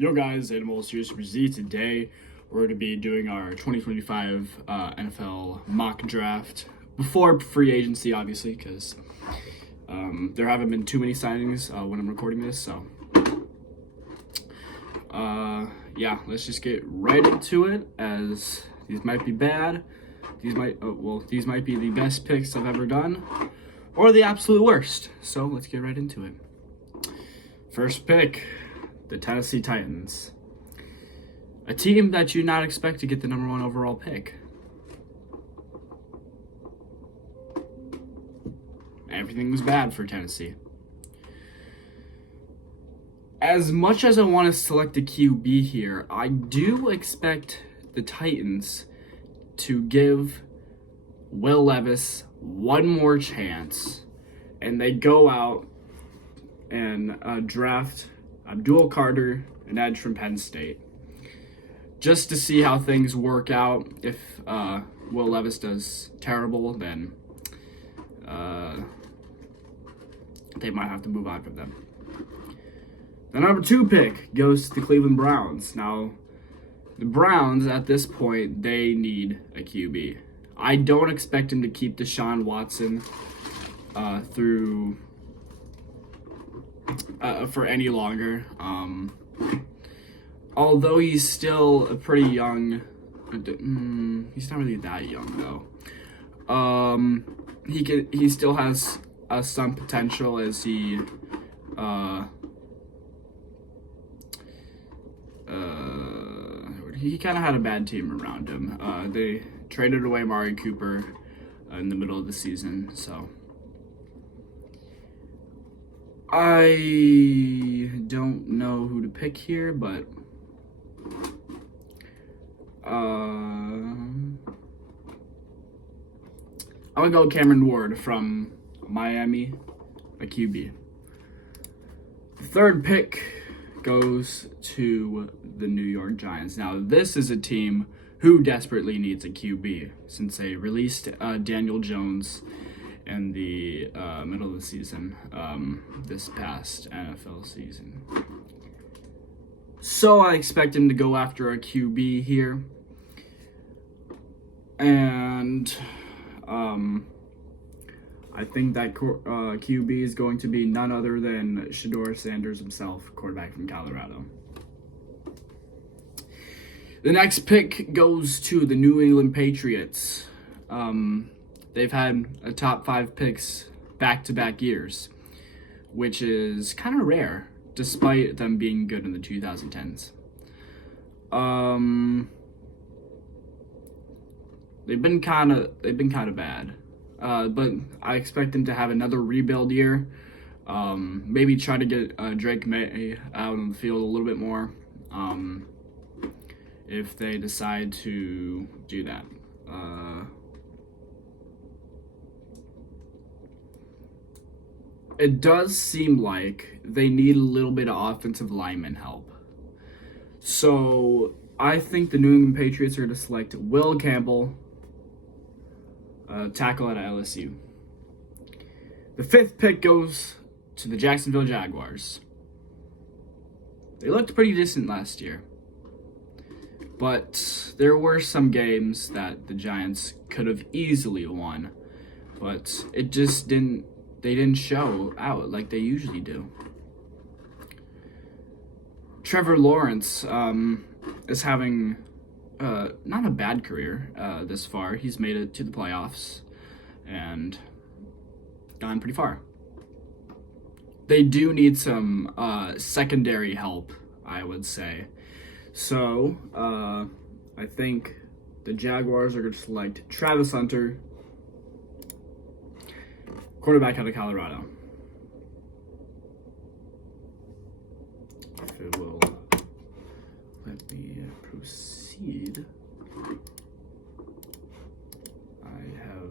Yo guys, Animals here, Super Z. Today we're going to be doing our 2025 NFL mock draft before free agency, obviously, because there haven't been too many signings when I'm recording this. So yeah, let's just get right into it, as these might be bad. These might be the best picks I've ever done, or the absolute worst. So let's get right into it. First pick, the Tennessee Titans. A team that you not expect to get the number 1 overall pick. Everything was bad for Tennessee. As much as I want to select a QB here, I do expect the Titans to give Will Levis one more chance, and they go out and draft Abdul Carter, an edge from Penn State, just to see how things work out. If Will Levis does terrible, then they might have to move on from them. The number 2 pick goes to the Cleveland Browns. Now, the Browns, at this point, they need a QB. I don't expect him to keep Deshaun Watson through for any longer. Although he's still a pretty young, he's not really that young though. He still has some potential, as he kind of had a bad team around him. They traded away Amari Cooper in the middle of the season, so I don't know who to pick here, but I'm gonna go Cameron Ward from Miami, a QB. The third pick goes to the New York Giants. Now, this is a team who desperately needs a QB, since they released Daniel Jones in the middle of the season, this past NFL season. So I expect him to go after a QB here. And I think that QB is going to be none other than Shedeur Sanders himself, quarterback from Colorado. The next pick goes to the New England Patriots. They've had a top 5 picks back-to-back years, which is kind of rare, despite them being good in the 2010s. They've been kind of bad, but I expect them to have another rebuild year. Maybe try to get Drake May out on the field a little bit more, if they decide to do that. It does seem like they need a little bit of offensive lineman help. So I think the New England Patriots are going to select Will Campbell, tackle at LSU. The 5th pick goes to the Jacksonville Jaguars. They looked pretty decent last year, but there were some games that the Giants could have easily won, but it just didn't. They didn't show out like they usually do. Trevor Lawrence is having not a bad career this far. He's made it to the playoffs and gone pretty far. They do need some secondary help, I would say. So I think the Jaguars are going to select Travis Hunter, quarterback out of Colorado. If it will let me proceed, I have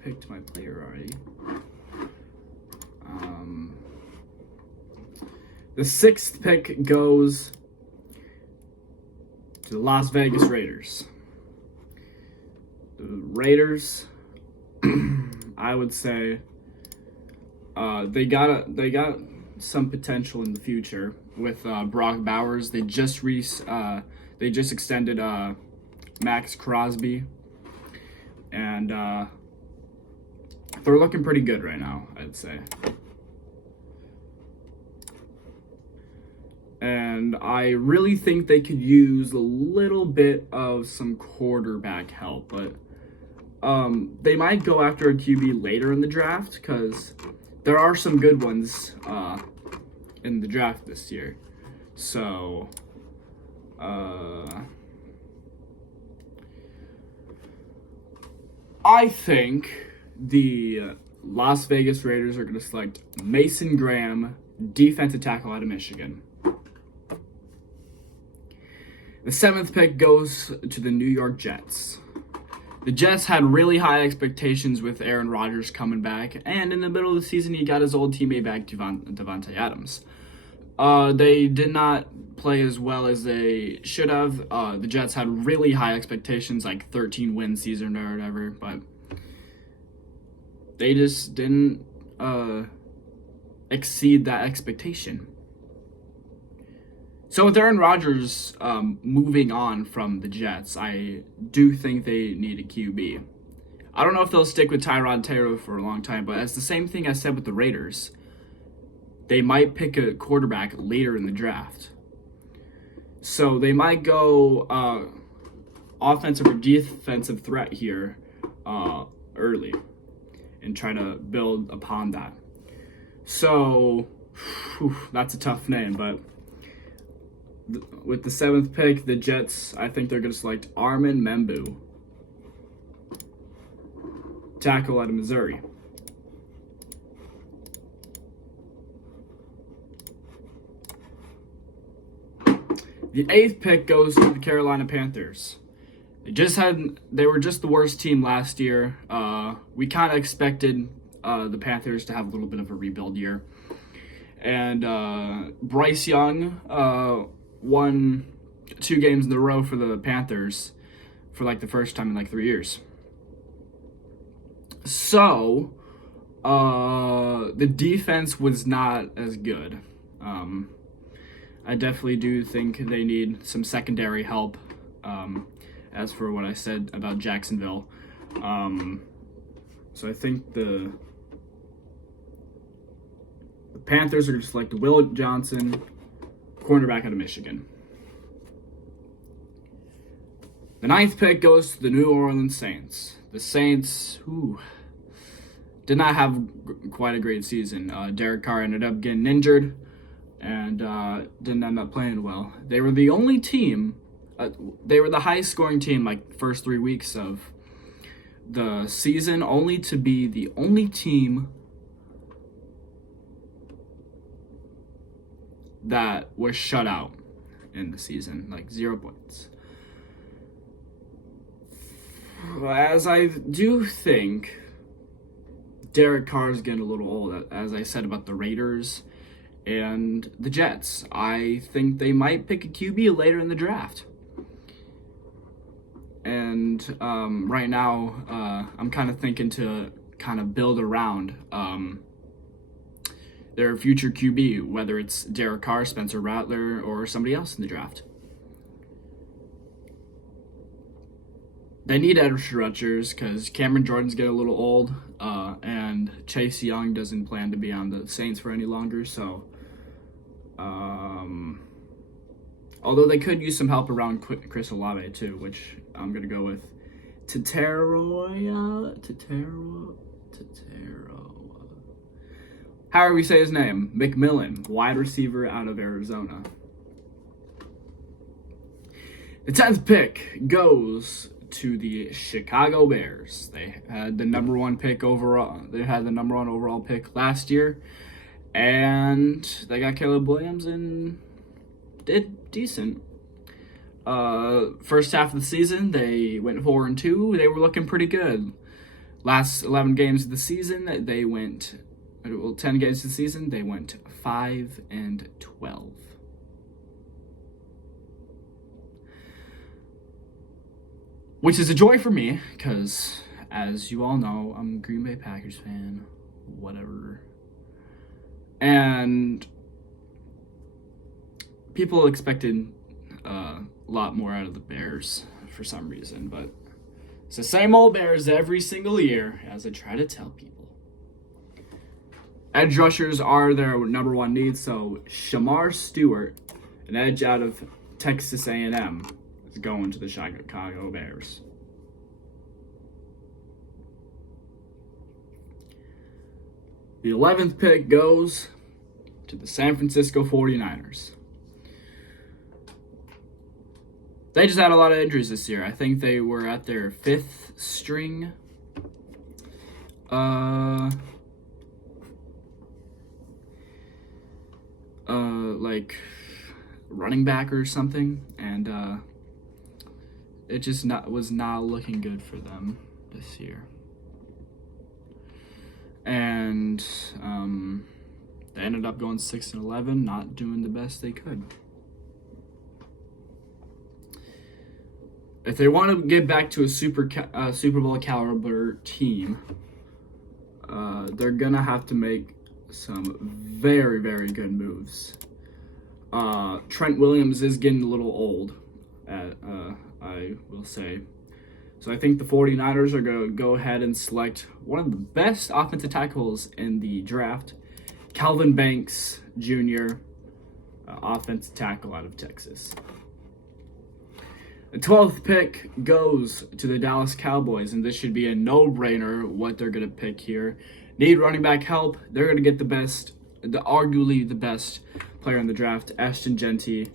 picked my player already. The 6th pick goes to the Las Vegas Raiders. The Raiders, I would say, they got some potential in the future. with Brock Bowers. They just extended Max Crosby, and they're looking pretty good right now, I'd say. And I really think they could use a little bit of some quarterback help, but they might go after a QB later in the draft because there are some good ones in the draft this year. So, I think the Las Vegas Raiders are going to select Mason Graham, defensive tackle out of Michigan. The 7th pick goes to the New York Jets. The Jets had really high expectations with Aaron Rodgers coming back, and in the middle of the season, he got his old teammate back, Davante Adams. They did not play as well as they should have. The Jets had really high expectations, like 13-win season or whatever, but they just didn't exceed that expectation. So with Aaron Rodgers moving on from the Jets, I do think they need a QB. I don't know if they'll stick with Tyrod Taylor for a long time, but it's the same thing I said with the Raiders. They might pick a quarterback later in the draft. So they might go offensive or defensive threat here early and try to build upon that. So that's a tough name, but with the 7th pick, the Jets, I think they're going to select Armin Membu, tackle out of Missouri. The 8th pick goes to the Carolina Panthers. They were just the worst team last year. We kind of expected the Panthers to have a little bit of a rebuild year. And Bryce Young won 2 games in a row for the Panthers for like the first time in like 3 years. So, the defense was not as good. I definitely do think they need some secondary help, as for what I said about Jacksonville. So I think the Panthers are going to select Will Johnson, cornerback out of Michigan. The 9th pick goes to the New Orleans Saints. The Saints, did not have quite a great season. Derek Carr ended up getting injured and didn't end up playing well. They were the only team, they were the highest scoring team like first 3 weeks of the season, only to be the only team that was shut out in the season, like 0 points. As I do think Derek Carr's getting a little old, as I said about the Raiders and the Jets. I think they might pick a QB later in the draft. And right now, I'm kind of thinking to kind of build around their future QB, whether it's Derek Carr, Spencer Rattler, or somebody else in the draft. They need edge rushers because Cameron Jordan's getting a little old, and Chase Young doesn't plan to be on the Saints for any longer. So, although they could use some help around Chris Olave too, which I'm gonna go with Tetero. However we say his name, McMillan, wide receiver out of Arizona. The 10th pick goes to the Chicago Bears. They had the number 1 pick overall. They had the number 1 overall pick last year, and they got Caleb Williams and did decent. First half of the season, they went 4-2. They were looking pretty good. Last 11 games of the season, they went 10 games of the season, they went 5-12. Which is a joy for me, because, as you all know, I'm a Green Bay Packers fan, whatever. And people expected a lot more out of the Bears for some reason, but it's the same old Bears every single year, as I try to tell people. Edge rushers are their number one need, so Shamar Stewart, an edge out of Texas A&M, is going to the Chicago Bears. The 11th pick goes to the San Francisco 49ers. They just had a lot of injuries this year. I think they were at their 5th string. Like running back or something, and it just was not looking good for them this year. And they ended up going 6-11, not doing the best they could. If they want to get back to a Super Bowl caliber team, they're gonna have to make some very, very good moves. Trent Williams is getting a little old, I will say. So I think the 49ers are going to go ahead and select one of the best offensive tackles in the draft, Calvin Banks Jr., offensive tackle out of Texas. The 12th pick goes to the Dallas Cowboys, and this should be a no-brainer what they're going to pick here. Need running back help. They're going to get arguably the best player in the draft, Ashton Jeanty,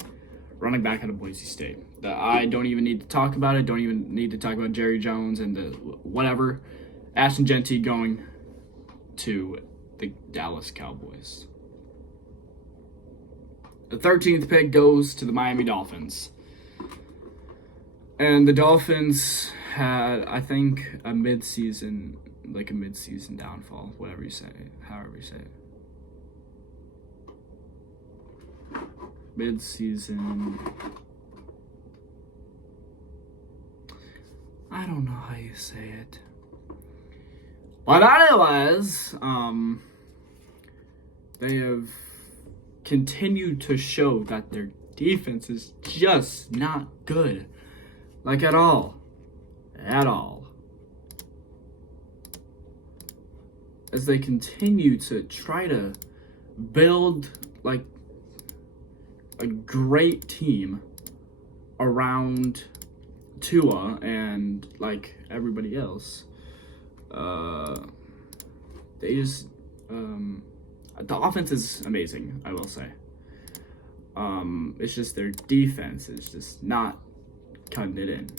running back out of Boise State. I don't even need to talk about it. Don't even need to talk about Jerry Jones and the whatever. Ashton Jeanty going to the Dallas Cowboys. The 13th pick goes to the Miami Dolphins. And the Dolphins had, I think, a mid-season downfall, however you say it. Mid-season. I don't know how you say it. But anyways, they have continued to show that their defense is just not good. Like at all. At all. As they continue to try to build like a great team around Tua and like everybody else. They just the offense is amazing, I will say. It's just their defense is just not cutting it in.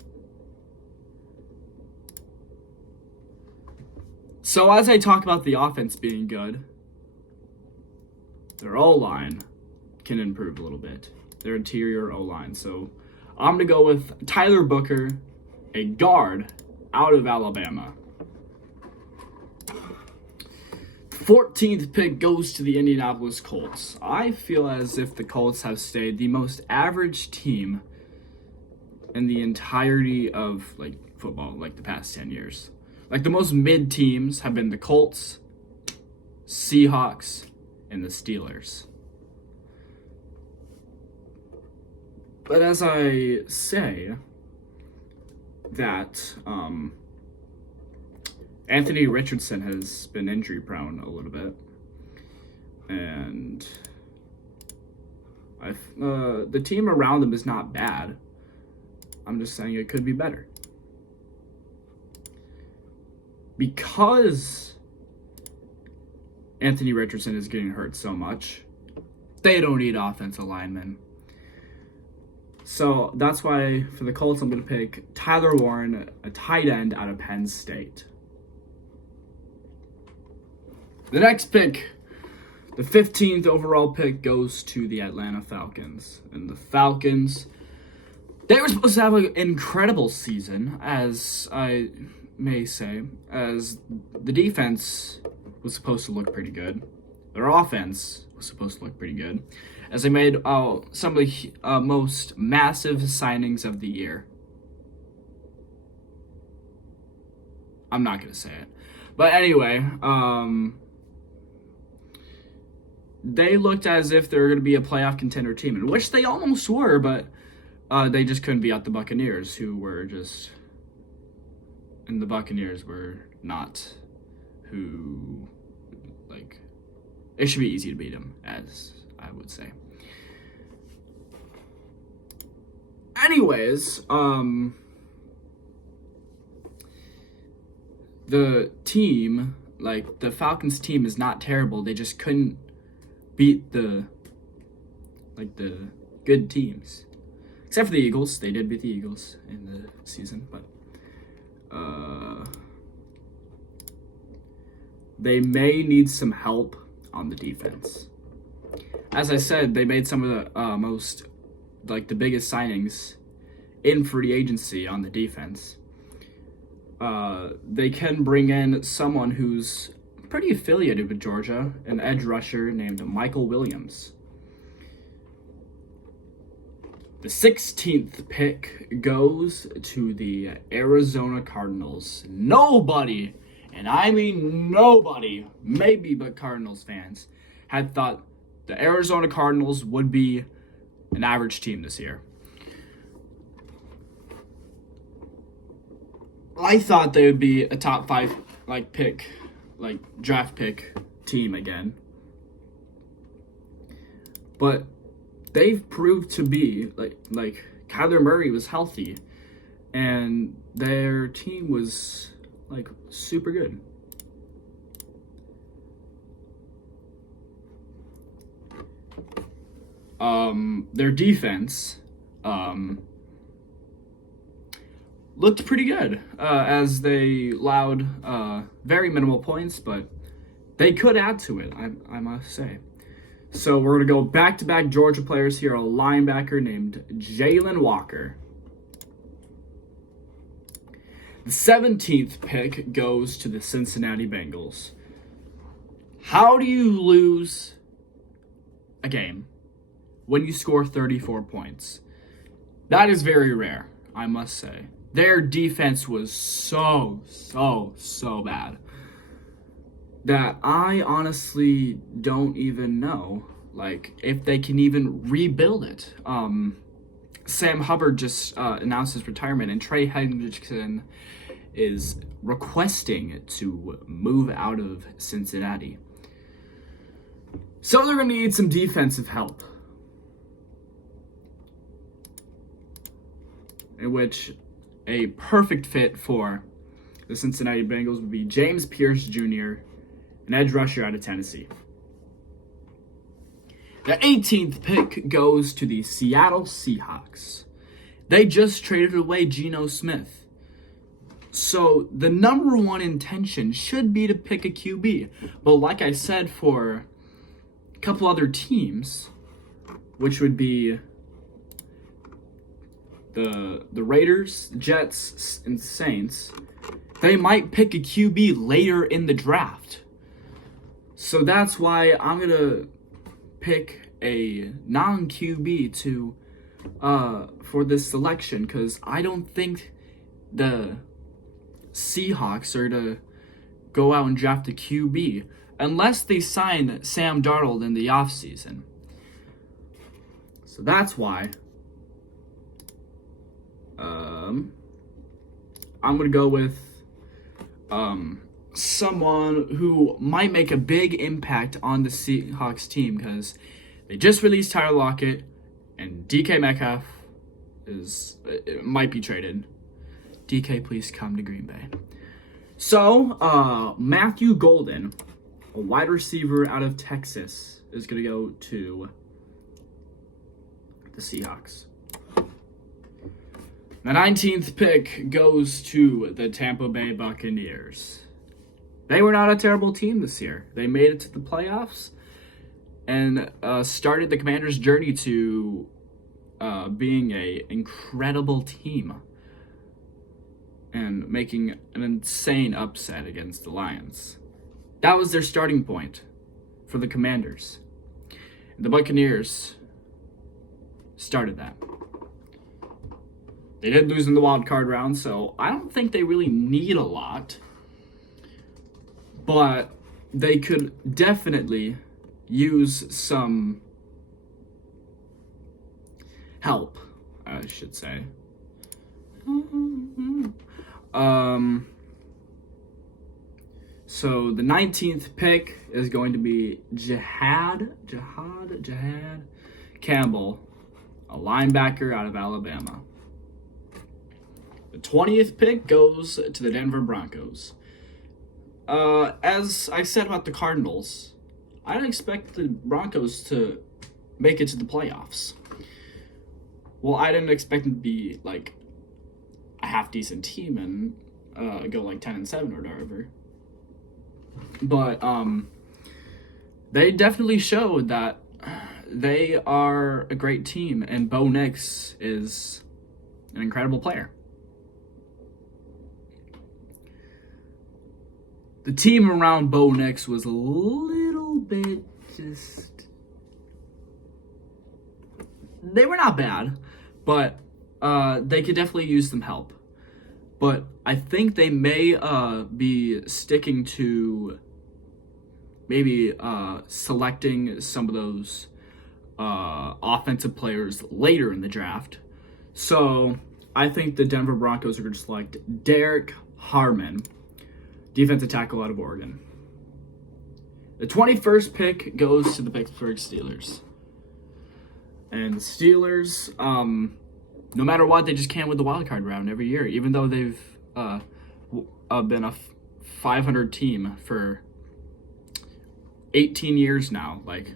So as I talk about the offense being good, their O-line can improve a little bit. Their interior O-line. So I'm going to go with Tyler Booker, a guard out of Alabama. 14th pick goes to the Indianapolis Colts. I feel as if the Colts have stayed the most average team in the entirety of like football, like the past 10 years. Like the most mid teams have been the Colts, Seahawks, and the Steelers. But as I say that Anthony Richardson has been injury prone a little bit, and the team around him is not bad. I'm just saying it could be better. Because Anthony Richardson is getting hurt so much, they don't need offensive linemen. So that's why for the Colts, I'm going to pick Tyler Warren, a tight end out of Penn State. The next pick, the 15th overall pick, goes to the Atlanta Falcons. And the Falcons, they were supposed to have an incredible season, as I may say, as the defense was supposed to look pretty good. Their offense was supposed to look pretty good, as they made some of the most massive signings of the year. I'm not going to say it. But anyway, they looked as if they were going to be a playoff contender team, in which they almost were, but they just couldn't beat out the Buccaneers, who were just... And the Buccaneers were not who... Like, it should be easy to beat them, as I would say. Anyways, the team, like, the Falcons team is not terrible. They just couldn't beat the good teams. Except for the Eagles. They did beat the Eagles in the season, but they may need some help on the defense. As I said, they made some of the the biggest signings in free agency on the defense. They can bring in someone who's pretty affiliated with Georgia, an edge rusher named Michael Williams. The 16th pick goes to the Arizona Cardinals. Nobody, and I mean nobody, maybe but Cardinals fans, had thought the Arizona Cardinals would be an average team this year. I thought they would be a top 5 draft pick team again. But they've proved to be like Kyler Murray was healthy and their team was like super good. Their defense looked pretty good as they allowed very minimal points, but they could add to it, I must say. So we're going to go back-to-back Georgia players here. A linebacker named Jalen Walker. The 17th pick goes to the Cincinnati Bengals. How do you lose a game when you score 34 points? That is very rare, I must say. Their defense was so bad that I honestly don't even know, like, if they can even rebuild it. Sam Hubbard just announced his retirement, and Trey Hendrickson is requesting to move out of Cincinnati. So they're going to need some defensive help, in which a perfect fit for the Cincinnati Bengals would be James Pierce Jr., an edge rusher out of Tennessee. The 18th pick goes to the Seattle Seahawks. They just traded away Geno Smith. So the number one intention should be to pick a QB. But like I said, for a couple other teams, which would be the Raiders, Jets, and Saints, they might pick a QB later in the draft. So that's why I'm going to pick a non-QB for this selection, because I don't think the Seahawks are to go out and draft a QB unless they sign Sam Darnold in the offseason. So that's why I'm going to go with someone who might make a big impact on the Seahawks team, because they just released Tyler Lockett and DK Metcalf might be traded. DK, please come to Green Bay. So, Matthew Golden, a wide receiver out of Texas, is going to go to the Seahawks. The 19th pick goes to the Tampa Bay Buccaneers. They were not a terrible team this year. They made it to the playoffs and started the Commanders' journey to being an incredible team and making an insane upset against the Lions. That was their starting point for the Commanders. The Buccaneers started that. They did lose in the wild card round, so I don't think they really need a lot. But they could definitely use some help, I should say. So the 19th pick is going to be Jihad Campbell, a linebacker out of Alabama. The 20th pick goes to the Denver Broncos. As I said about the Cardinals, I don't expect the Broncos to make it to the playoffs. Well, I didn't expect them to be like a half decent team and go like 10-7 or whatever. But they definitely showed that they are a great team, and Bo Nix is an incredible player. The team around Bo Nix was a little bit just... They were not bad, but they could definitely use some help. But I think they may be sticking to maybe selecting some of those offensive players later in the draft. So I think the Denver Broncos are going to select Derek Harmon, defensive tackle out of Oregon. The 21st pick goes to the Pittsburgh Steelers. And the Steelers, no matter what, they just can't win the wild card round every year, even though they've been a 500 team for 18 years now. Like,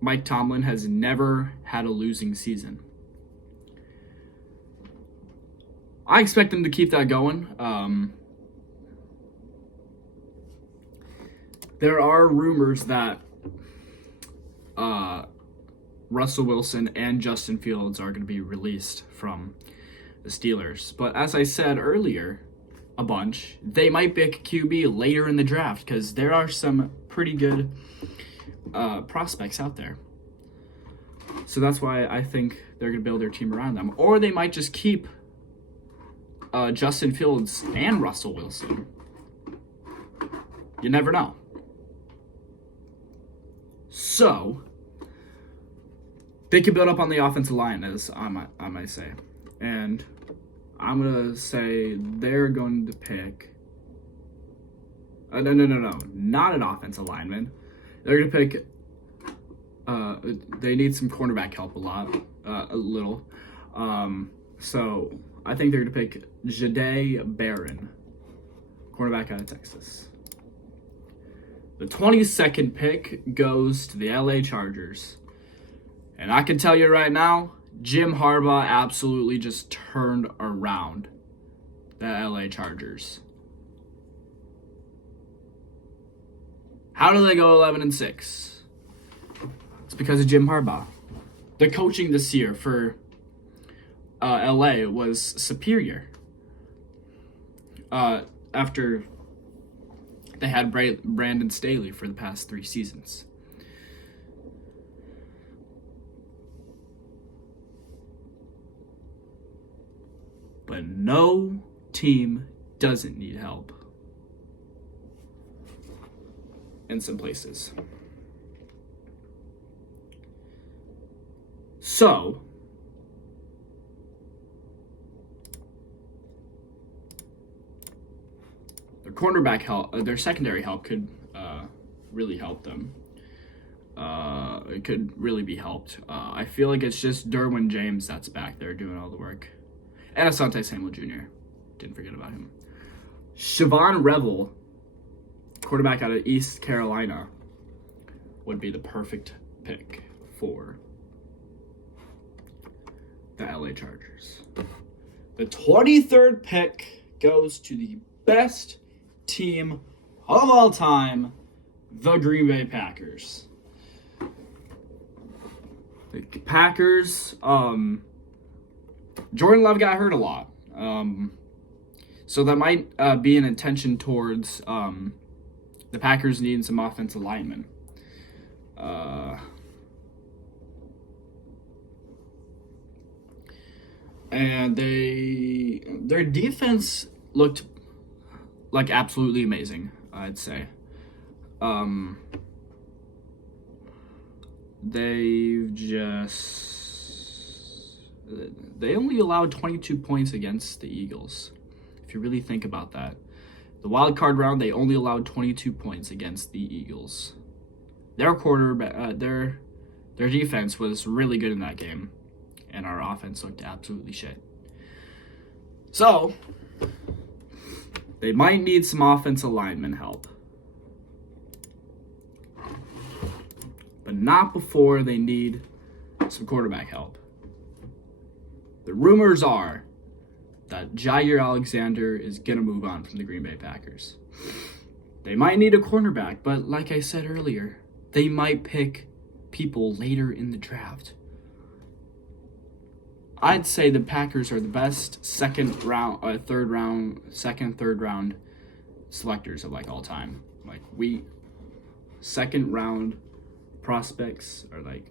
Mike Tomlin has never had a losing season. I expect them to keep that going. There are rumors that Russell Wilson and Justin Fields are going to be released from the Steelers. But as I said earlier, a bunch, they might pick QB later in the draft because there are some pretty good prospects out there. So that's why I think they're going to build their team around them. Or they might just keep Justin Fields and Russell Wilson. You never know. So they can build up on the offensive line, as I might say. And I'm going to say they're going to pick... No. Not an offensive lineman. They're going to pick... they need some cornerback help a little. So I think they're going to pick Jahdae Barron, cornerback out of Texas. The 22nd pick goes to the LA Chargers. And I can tell you right now, Jim Harbaugh absolutely just turned around the LA Chargers. How do they go 11-6? It's because of Jim Harbaugh. The coaching this year for LA was superior. After they had Brandon Staley for the past 3 seasons. But no team doesn't need help in some places. So, their cornerback help, their secondary help could really help them. It could really be helped. I feel like it's just Derwin James that's back there doing all the work. And Asante Samuel Jr. Didn't forget about him. Siobhan Revel, quarterback out of East Carolina, would be the perfect pick for the LA Chargers. The 23rd pick goes to the best team of all time, the Green Bay Packers. The Packers, Jordan Love got hurt a lot. So that might be an intention towards the Packers needing some offensive linemen. And their defense looked like absolutely amazing, I'd say. they've they only allowed 22 points against the Eagles. If you really think about that. The wild card round, they only allowed 22 points against the Eagles. Their quarterback, their defense was really good in that game, and our offense looked absolutely shit. So, they might need some offensive lineman help. But not before they need some quarterback help. The rumors are that Jair Alexander is going to move on from the Green Bay Packers. They might need a cornerback, but like I said earlier, they might pick people later in the draft. I'd say the Packers are the best third round selectors of like all time. Like second round prospects are like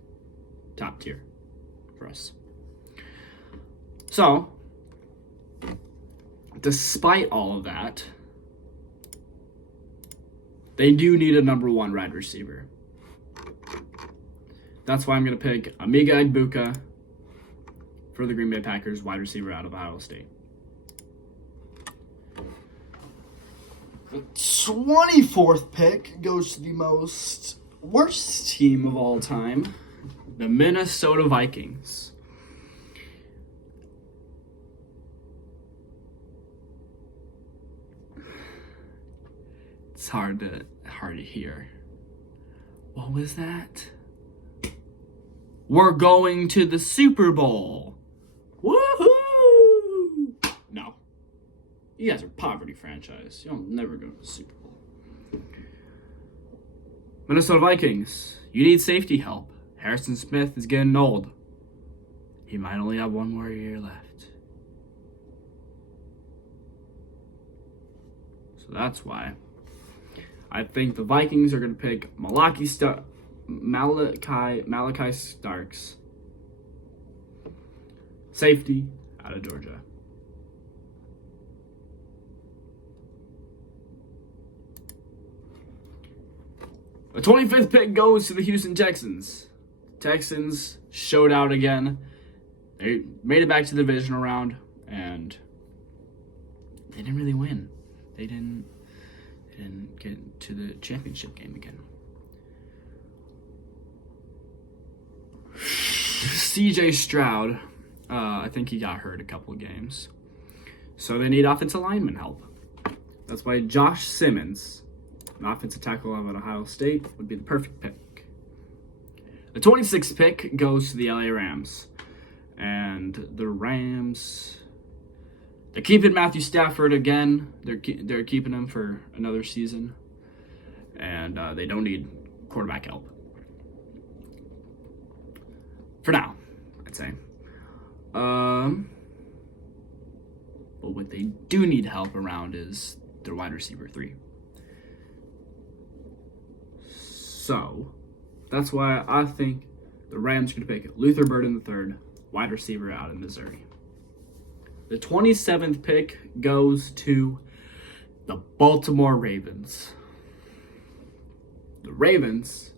top tier for us. So, despite all of that, they do need a number one wide receiver. That's why I'm going to pick Amiga Egbuka for the Green Bay Packers, wide receiver out of Ohio State. The 24th pick goes to the worst team of all time, the Minnesota Vikings. It's hard to hear. What was that? We're going to the Super Bowl. Woohoo! No. You guys are a poverty franchise. You'll never go to the Super Bowl. Minnesota Vikings, you need safety help. Harrison Smith is getting old. He might only have one more year left. So that's why I think the Vikings are going to pick Malachi Starks, safety out of Georgia. The 25th pick goes to the Houston Texans. Texans showed out again. They made it back to the divisional round, and they didn't really win. They didn't get to the championship game again. CJ Stroud, I think he got hurt a couple of games. So they need offensive lineman help. That's why Josh Simmons, an offensive tackle out of Ohio State, would be the perfect pick. The 26th pick goes to the LA Rams. And the Rams, they're keeping Matthew Stafford again. They're keeping him for another season. And they don't need quarterback help. For now, I'd say. But what they do need help around is their wide receiver 3. So, that's why I think the Rams are going to pick Luther Burden III, wide receiver out of Missouri. The 27th pick goes to the Baltimore Ravens. The Ravens,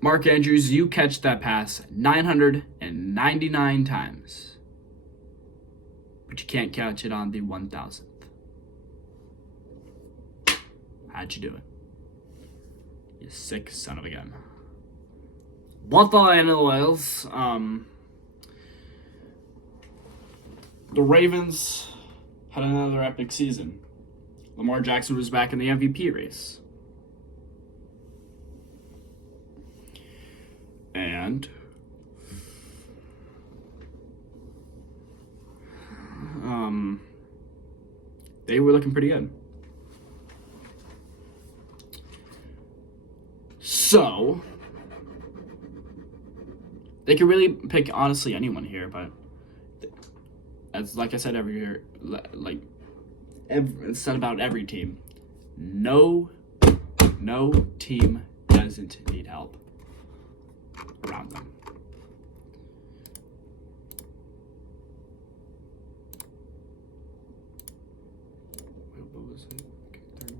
Mark Andrews, you catch that pass 999 times. But you can't catch it on the 1000th. How'd you do it? You sick son of a gun. What the NLLs? The Ravens had another epic season. Lamar Jackson was back in the MVP race. And they were looking pretty good. So they could really pick honestly anyone here, but as like I said every year, it's said about every team. No team doesn't need help around them. What was it? 32.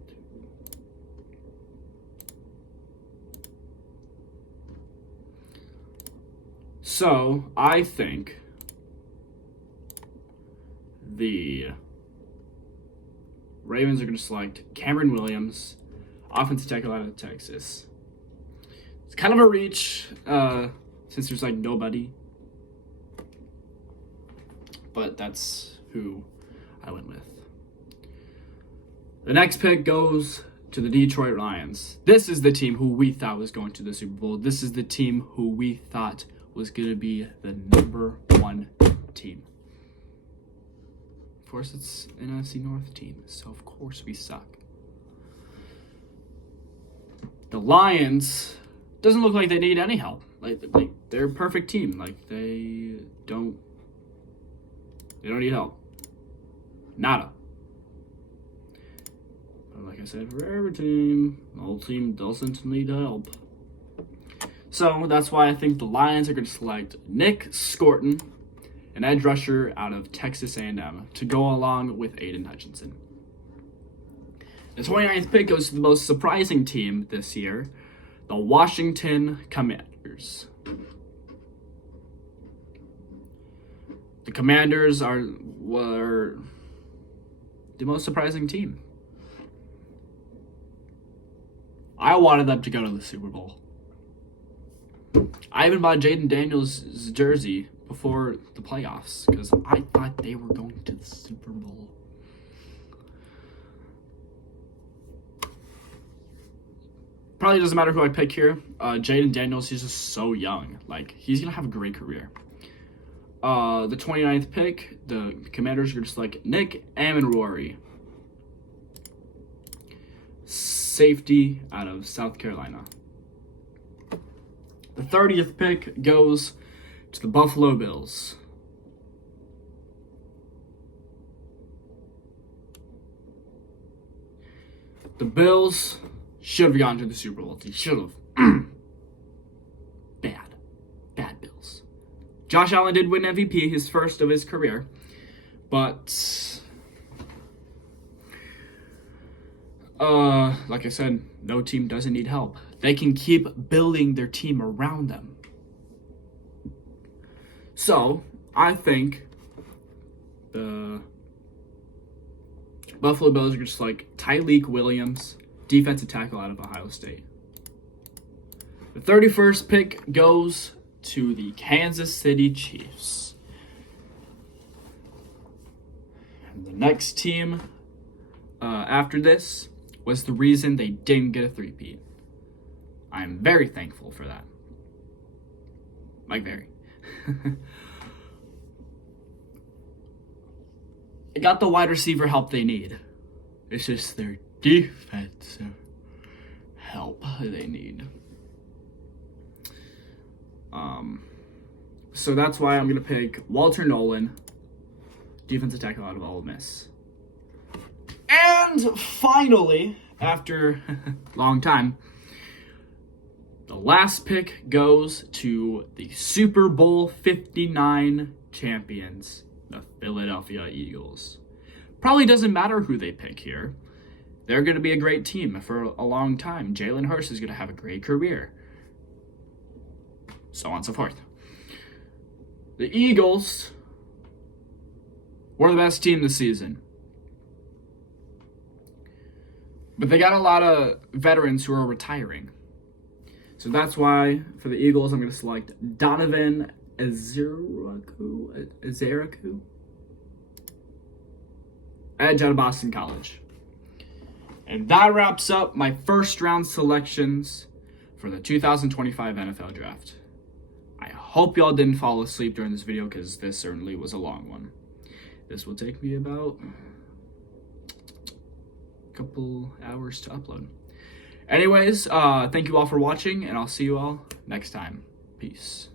So, I think the Ravens are going to select Cameron Williams, offensive tackle out of Texas. It's kind of a reach since there's like nobody. But that's who I went with. The next pick goes to the Detroit Lions. This is the team who we thought was going to the Super Bowl. This is the team who we thought was going to be the number one team. Of course, it's an NFC North team, so of course we suck. The Lions doesn't look like they need any help. Like they're a perfect team. Like they don't need help. Nada. But like I said, for every team, the whole team doesn't need help. So that's why I think the Lions are going to select Nick Scorton, an edge rusher out of Texas A&M, to go along with Aiden Hutchinson. The 29th pick goes to the most surprising team this year, the Washington Commanders. The Commanders were the most surprising team. I wanted them to go to the Super Bowl. I even bought Jaden Daniels' jersey before the playoffs because I thought they were going to the Super Bowl. Probably doesn't matter who I pick here. Jaden Daniels, he's just so young. Like, he's going to have a great career. The 29th pick, the Commanders are going to select Nick Amendola, safety out of South Carolina. The 30th pick goes to the Buffalo Bills. The Bills should have gone to the Super Bowl. They should have. Bad Bills. Josh Allen did win MVP, his first of his career, but like I said, no team doesn't need help. They can keep building their team around them. So, I think the Buffalo Bills are just like Tyleik Williams, defensive tackle out of Ohio State. The 31st pick goes to the Kansas City Chiefs. And the next team after this was the reason they didn't get a three-peat. I'm very thankful for that. Like, very. They got the wide receiver help they need. It's just their defensive help they need. So that's why I'm going to pick Walter Nolan, defensive tackle out of Ole Miss. And finally, after a long time, the last pick goes to the Super Bowl 59 champions, the Philadelphia Eagles. Probably doesn't matter who they pick here. They're going to be a great team for a long time. Jalen Hurts is going to have a great career. So on and so forth. The Eagles were the best team this season. But they got a lot of veterans who are retiring. So that's why, for the Eagles, I'm going to select Donovan Ezericu, edge out of Boston College. And that wraps up my first round selections for the 2025 NFL Draft. I hope y'all didn't fall asleep during this video because this certainly was a long one. This will take me about a couple hours to upload. Anyways, thank you all for watching, and I'll see you all next time. Peace.